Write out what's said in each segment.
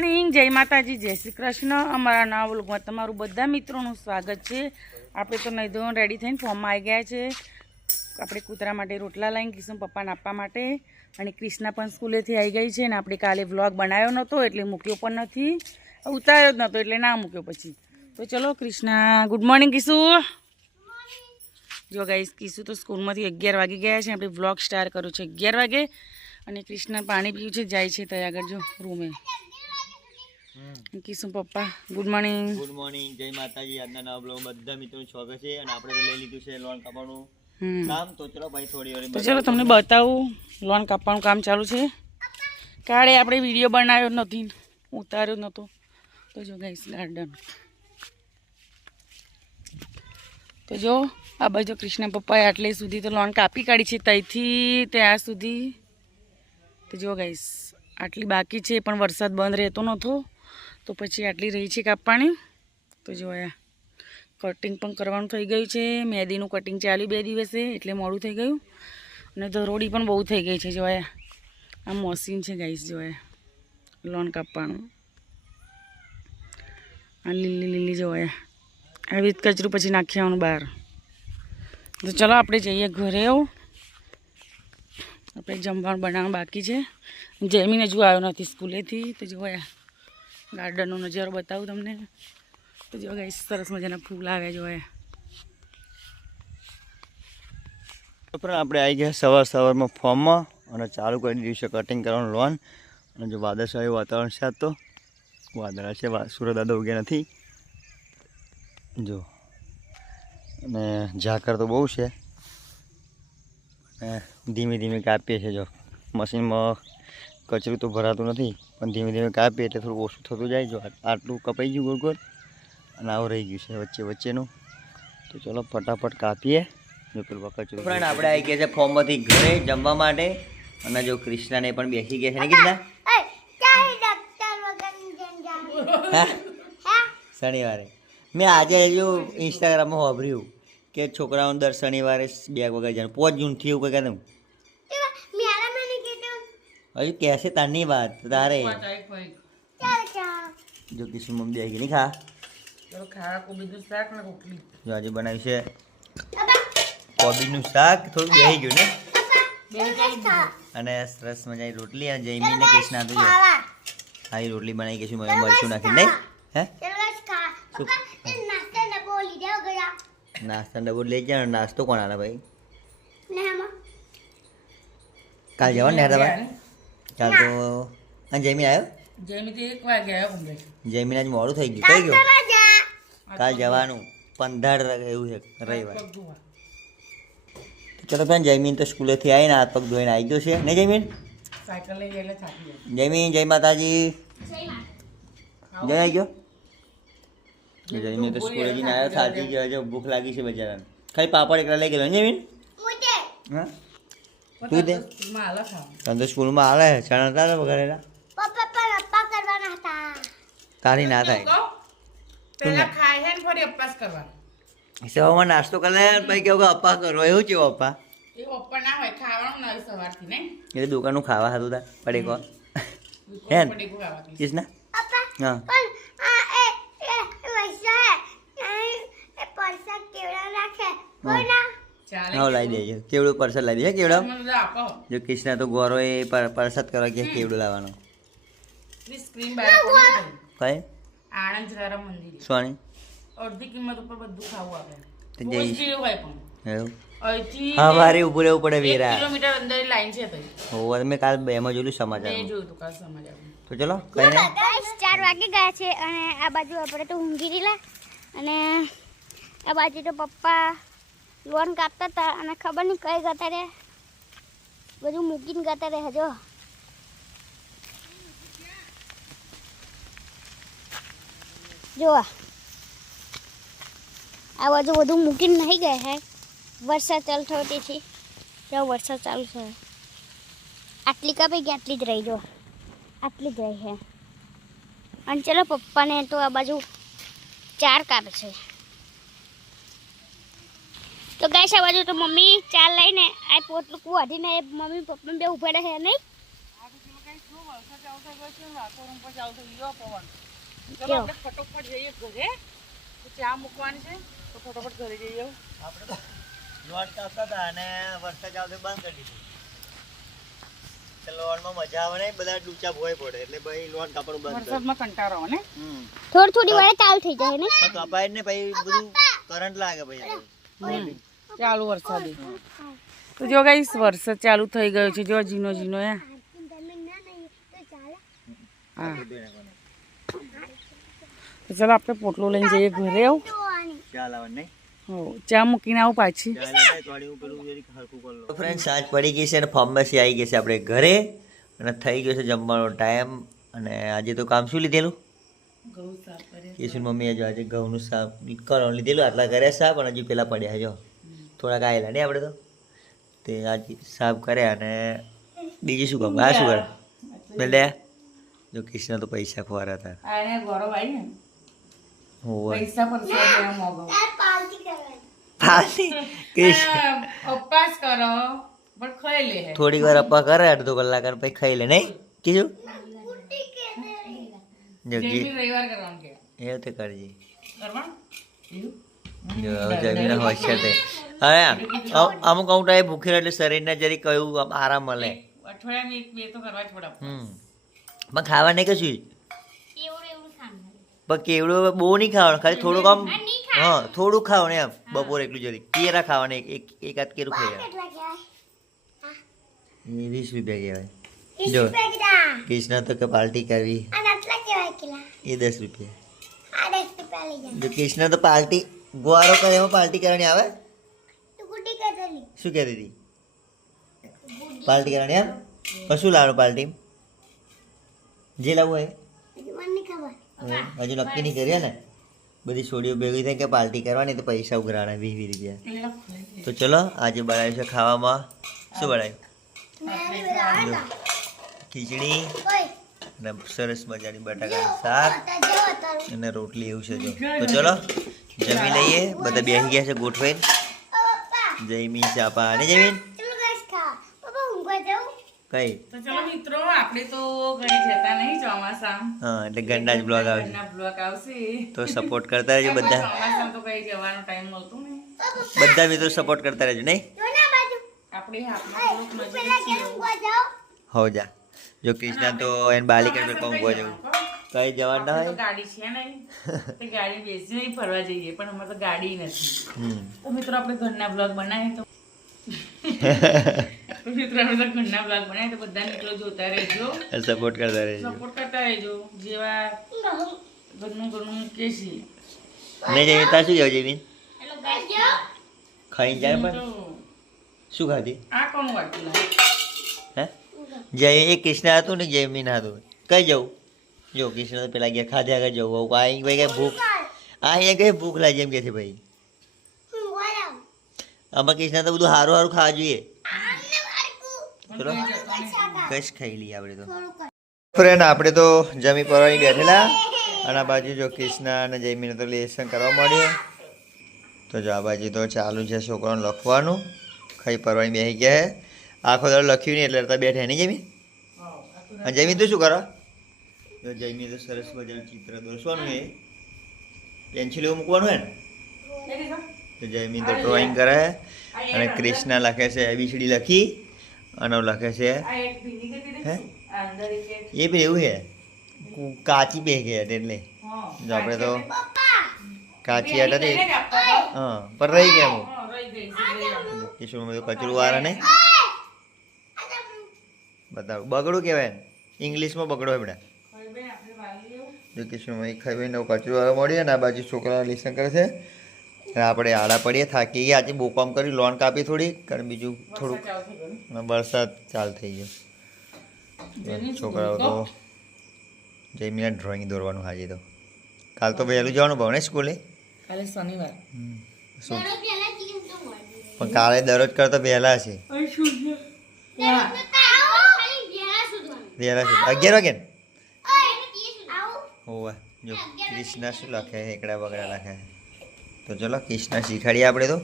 Morning, જય માતાજી, જય શ્રી કૃષ્ણ। અમારા નવા વ્લોગમાં તમારું બધા મિત્રોનું સ્વાગત છે। આપણે તો નહીં ધોઈને રેડી થઈને ફોર્મમાં આવી ગયા છે। આપણે કૂતરા માટે રોટલા લઈને કિશન પપ્પાને આપવા માટે, અને ક્રિષ્ના પણ સ્કૂલેથી આવી ગઈ છે। અને આપણે કાલે વ્લોગ બનાવ્યો નહોતો એટલે મૂક્યો પણ નથી, ઉતાર્યો જ નહોતો એટલે ના મૂક્યો પછી। તો ચલો ક્રિષ્ના, ગુડ મોર્નિંગ કિશુ। જો ગાઈસ, કિશુ તો સ્કૂલમાંથી 11 વાગી ગયા છે। આપણે વ્લોગ સ્ટાર્ટ કર્યો છે 11 વાગે, અને ક્રિષ્ના પાણી પીવું છે, જાય છે ત્યાં આગળ જો રૂમે। કિશન પપ્પા, ગુડ મોર્નિંગ। ગુડ મોર્નિંગ, જય માતાજી। આજના નવા બ્લોગ બધા મિત્રોનું સ્વાગત છે। અને આપણે તો લઈ લીધું છે લોન કાપવાનું કામ। તો ચલો ભાઈ થોડી વાર તો ચલો તમને બતાવું, લોન કાપવાનું કામ ચાલુ છે। કાલે આપણે વિડીયો બનાવ્યો નથી, ઉતાર્યો નહોતો। તો જો ગાઈસ, ગાર્ડન તો જો આ બાજુ કૃષ્ણ પપ્પાએ આટલે સુધી તો લોન કાપી કાઢી છે, ત્યાંથી ત્યાં સુધી। તો જો ગાઈસ, આટલી બાકી છે, પણ વરસાદ બંધ રહેતો નહોતો તો પછી આટલી રહી છે કાપવાની। તો જો આ કટિંગ પણ કરવાનું થઈ ગયું છે। મહેંદીનું કટિંગ ચાલ્યું 2 દિવસે એટલે મોડું થઈ ગયું, અને ધરોડી પણ બહુ થઈ ગઈ છે। જો આ મશીન છે ગાઈસ, જો લોન કાપવાનું। આ લીલી લીલી જો આવી કચરું પછી નાખી આવવાનું બહાર। તો ચલો આપણે જઈએ ઘરે। આપણે જમવાનું બનાવવાનું બાકી છે। જમીન હજુ આવ્યો નથી સ્કૂલેથી। તો જો ગાર્ડનનો નજારો બતાવું તમને। તો જો ગાઈસ, સરસ મજાના ફૂલ આવ્યા જો। આપણે આવી ગયા સવારમાં ફોર્મમાં, અને ચાલુ કરી દીધું છે કટિંગ કરવાનું લોન। અને જો વાદળછાયું વાતાવરણ છે, તો વાદળા છે, સૂરજ દાદા ઉગ્યા નથી જો, અને ઝાકર તો બહુ છે। ધીમે ધીમે કાપીએ છીએ। જો મશીનમાં કચરું તો ભરાતું નથી, પણ ધીમે ધીમે કાપીએ એટલે થોડું ઓછું થતું જાય। જો આટલું કપાઈ ગયું ગોળ ગોળ, અને આવું રહી ગયું છે વચ્ચે વચ્ચેનું। તો ચલો ફટાફટ કાપીએ। જો પેલું કચરું ફ્રેન્ડ, આપણે આવી ગયા છે ફોર્મમાંથી ઘરે જમવા માટે। અને જો કૃષ્ણાને પણ બેસી ગયા છે ને કૃષ્ણા, શનિવારે મેં આજે જો ઇન્સ્ટાગ્રામમાં વાપર્યું કે છોકરાઓને દર શનિવારે 2 વાગે જવાનું, 5 જૂનથી એવું કંઈ કહેતું। હજુ કહેશે તારની વાત તારે। જો કિશન મમ્મી આવી ગઈ નહીં ખા, જો આજે બનાવ્યું છે કોબીજનું શાક, થોડું બેસી ગયું ને, અને સરસ મજાની રોટલી। અને જયમીને કૃષ્ણા તો આવી રોટલી બનાવી ગઈ છું મરચું નાખીને, નહીં હે નાસ્તા ડબ્બો લઈ ગયા। નાસ્તો કોણ આલે ભાઈ? કાલ જવાનું ને હૈદરાબાદ? કાલ તો જયમીન આવ્યો? જયમીન આજ મોડું થઈ ગયું, કઈ ગયું? કાલ જવાનું 15 એવું છે રવિવાર। ચલો બેન, જયમીન તો સ્કૂલેથી આવીને હાથ પગ ધોઈને આવી ગયો છે, નહીં જયમીન? જયમીન, જય માતાજી, જય આવી ગયો। જયમીન તો સ્કૂલે જઈને આવ્યો, થાકી ગયો છે, ભૂખ લાગી છે બજારાને। ખાલી પાપડ એકલા લઈ ગયેલો જયમીન? હા, તું દે તો સ્કૂલમાં આવે ચણા તારે વગેરેલા તારી ના થાય। સવારમાં નાસ્તો કરે પછી કેવું કે અપ્પા કરો, એવું છે અપ્પા? એટલે દુકાનનું ખાવા હતું તાર પડીકો હે કિસના? હા, હા લાવી દેજો કેવડું પરસાદ લાવી દે કેવડો। જો કૃષ્ણા તો ગોરો એ પરસાદ કરવા કે કેવડું લાવવાનો કઈ સોની અડધી કિંમત ઉપર બધું ખાવું આપે। હા, મારે ઉભું રહેવું પડે વેરા, કિલોમીટર અંદર લાઈન છે તો મેં કાલ એમાં જોયું સમાચાર। તો ચલો કઈ નહીં, 4 વાગી ગયા છે, અને આ બાજુ આપણે તો ઊંઘી રહેલા, અને આ બાજુ તો પપ્પા લોન કાપતા હતા, અને ખબર નહીં કઈ ગતા રે, બધું મૂકીને ગતા રહે। જો જો આ બાજુ બધું મૂકીને નહીં ગયા હે। વરસાદ ચાલુ થયો તેથી જો વરસાદ ચાલુ છે। આટલી કાપી ગઈ, આટલી જ રહી, જો આટલી જ રહી છે। અને ચલો પપ્પાને તો આ બાજુ 4 કાપે છે। તો ગાઈસ, આ બાજુ તો મમ્મી 4 લઈને આ પોટલું વાઢીને મમ્મી પપ્પા બે ઉભા રહે નહીં। વરસાદ ચાલુ થઈ ગયો છે વાતાવરણ પણ ચાલુ થઈ ગયો પવન. ચલો કેવો? આપણે ફટોફટ જઈએ ઘરે. તો ચા મૂકવાની છે તો ફટોફટ ઘરે જઈએ. આપણે તો લોન કાપતા હતા અને વરસાદ આવતો બંધ કરી દીધું. લોનમાં મજા આવે ને બધા ડૂચા ભોય પડે એટલે ભાઈ લોન કાપવાનું બંધ કરી. વરસાદમાં કંટાળો આવે ને. થોડી વારે ચાલુ થઈ જાય ને. પણ કપાય જ ને ભાઈ બધું કરંટ લાગે ભાઈ. ચાલુ વરસાદી. તો જો ગાઈસ વરસાદ ચાલુ થઈ ગયો છે જો ઝીનો ઝીનો હા. તો ચાલો આપણે પોટલો લઈને જઈએ ઘરે. આવું ચાલ આવે નહીં. હો ચા મૂકીને આવું પાછી. ફ્રેન્ડ સાંજ પડી ગઈ છે અને ફાર્મસી આવી ગઈ છે આપણે ઘરે અને થઈ ગયો છે જમવાનો ટાઈમ. અને આજે તો કામ શું લીધેલું? કેશુની મમ્મીએ જો આજે ઘઉંનું શાક કરવાનું લીધેલું. આટલા કર્યા સાફ અને હજુ પેલા પડ્યા જો થોડાક આવેલા નહીં આપણે તો તે આજે સાફ કર્યા. અને બીજું શું કામ? આ શું કરે બેલે? જો કૃષ્ણ તો પૈસા ખોવારા હતા. આને ગૌરવ આવી ને હોવે પૈસા પર સોયા મોગો. પાર્ટી કૃષ્ણ ઉપવાસ કરો પણ ખાઈ લે. થોડીક વાર અપ્પા કરે અડધો કલાક અને પછી ખાઈ લે નહીં કીધું. જો જમી રવિવાર કરવાનું કે એ તે કરજે. કરવાનું જો જમીને હોશિયાર થઈ. હવે અમુક અમુક ટાઈમ ભૂખેલા એટલે શરીરને જરી કયું આમ આરામ મળે. અઠવાડિયામાં એક બે તો કરવા જ પડે. પણ ખાવા નહીં કશું પણ કેવડું બહુ નહીં ખાવાનું ખાલી થોડુંક આમ હા થોડુંક ખાવાનું એમ બપોર એટલું જરી કેરા ખાવાના એકાદ કેરું ખાઈ આવે 20 રૂપિયા કહેવાય. જો કૃષ્ણ તો કે પાર્ટી કરવી એ 10 રૂપિયા. જો કૃષ્ણ તો પાર્ટી ગુવારો કરે એમાં પાર્ટી કરવાની આવે. શું કહેતી હતી? પાર્ટી કરવાની એમ પણ શું લાવવાનું પાર્ટી? જે લાવવું હોય હજુ નક્કી નહીં કરીએ ને. બધી છોડીઓ ભેગી થઈ કે પાર્ટી કરવાની તો પૈસા ઉઘરાણા 20 રૂપિયા. તો ચલો આજે બનાવ્યું છે ખાવામાં. શું બનાવ્યું? ખીચડી અને સરસ મજાની બટાકાનું શાક અને રોટલી એવું છે. જો તો ચલો જમી લઈએ. બધા બેસી ગયા છે ગોઠવાઈને. જયમીન ચાપા અને જયમીન કઈ તો ચલો મિત્રો આપણે તો ઘરે જતા નહીં ચોમાસા. હા એટલે ગંડા જ બ્લોગ આવે ઘરના બ્લોગ આવશે તો સપોર્ટ કરતા રહેજો બધા. ચોમાસામાં તો કઈ જવાનો ટાઈમ મળતો નહીં. બધા મિત્રો સપોર્ટ કરતા રહેજો નહીં. આપણે હાથમાં થોડુંક નજીક છીએ. હો જા. જો કૃષ્ણ તો એને બાલિકા પર પંપવા જવું કઈ જવાનું ના તો હોય. ગાડી છે નહીં તો ગાડી બેસીને ફરવા જઈએ પણ અમારે તો ગાડી નથી. તો મિત્રો આપણે ઘરના બ્લોગ બનાવીએ તો મિત્રો આપણે તો ઘરના બ્લોગ બનાવીએ તો બધા મિત્રો જોતા રહેજો સપોર્ટ કરતા રહેજો. સપોર્ટ કરતા રહેજો. જેવા ઘરનું મૂકીએ છીએ નહીં જમીન તા શું જાવ જમીન ખાઈ જાય પણ શું ખાધી? આ કોણ વાટલું હે જય એ કૃષ્ણ હતું ને જયમીન હતું કઈ જવું? જો કૃષ્ણ તો પેલા ગયા ખાધ્યા આગળ જવું આવું અહીં ભાઈ કઈ ભૂખ અહીંયા કઈ ભૂખ લાગી એમ કે છે ભાઈ. આમાં કૃષ્ણ તો બધું સારું સારું ખાવા જોઈએ. ચલો કશ ખાઈ લઈએ આપણે તો. ફ્રેન્ડ આપણે તો જમી પરવાની બેઠેલા અને આ બાજુ જો કૃષ્ણ અને જયમીને તો લેસન કરવા મળ્યું. તો જો આ બાજુ તો ચાલુ છે છોકરાનું લખવાનું. ખાઈ પરવાની બેસી ગયા હે. આખો દાડો લખ્યું નહીં એટલે બેઠે નહીં જમીન. અને જમીન તો શું કરો? જો જયમી તો સરસ મજાનું ચિત્ર દોરવાનું એ પેન્સિલ એવું મૂકવાનું હોય ને. તો જયમી તો ડ્રોઈંગ કરે અને કૃષ્ણ લખે છે ABCD લખી અને લખે છે હે એ બી એવું છે કાચી બે ગયા એટલે જો આપણે તો કાચી આટા હતી હા પણ રહી ગયા હું કિશોર બધું કચરું વાળા ને બતાવું બગડું કહેવાય ને ઇંગ્લિશમાં બગડો હોય બેટા. જો કિશોરમાં ખાઈ નવું કચરું વાળા મળીએ ને આ બાજુ છોકરા લેસન કરે છે અને આપણે આડા પડીએ થાકી ગયા. આજે બહુ કામ કરી લોન કાપી થોડી કારણ બીજું થોડુંક વરસાદ ચાલુ થઈ ગયો. છોકરાઓ તો જયમીને ડ્રોઈંગ દોરવાનું આજે તો કાલ તો વહેલું જવાનું ભાવ ને સ્કૂલે કાલે શનિવાર શું પણ કાલે દરરોજ કરતા વહેલા છે વહેલા છે 11 વાગે ને હોવે. જો કૃષ્ણ શું લખે એકડા બગડા લખે તો ચલો કૃષ્ણ શીખાડીએ આપણે તો.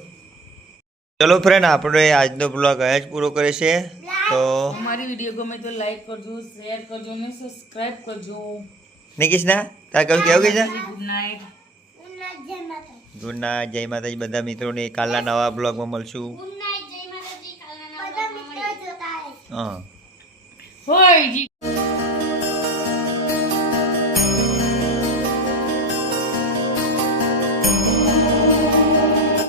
ચલો ફ્રેન્ડ, આપણે આજનો બ્લોગ અહીંયા જ પૂરો કરે છે. તો અમારી વિડીયો ગમે તો લાઈક કરજો, શેર કરજો અને સબસ્ક્રાઇબ કરજો. નહીં કિશના, તારે કહ્યું કેવું Kishna? Good night. Good night, જય માતાજી બધા મિત્રોને. કાલના નવા બ્લોગમાં મળશું. હા. હોય જી.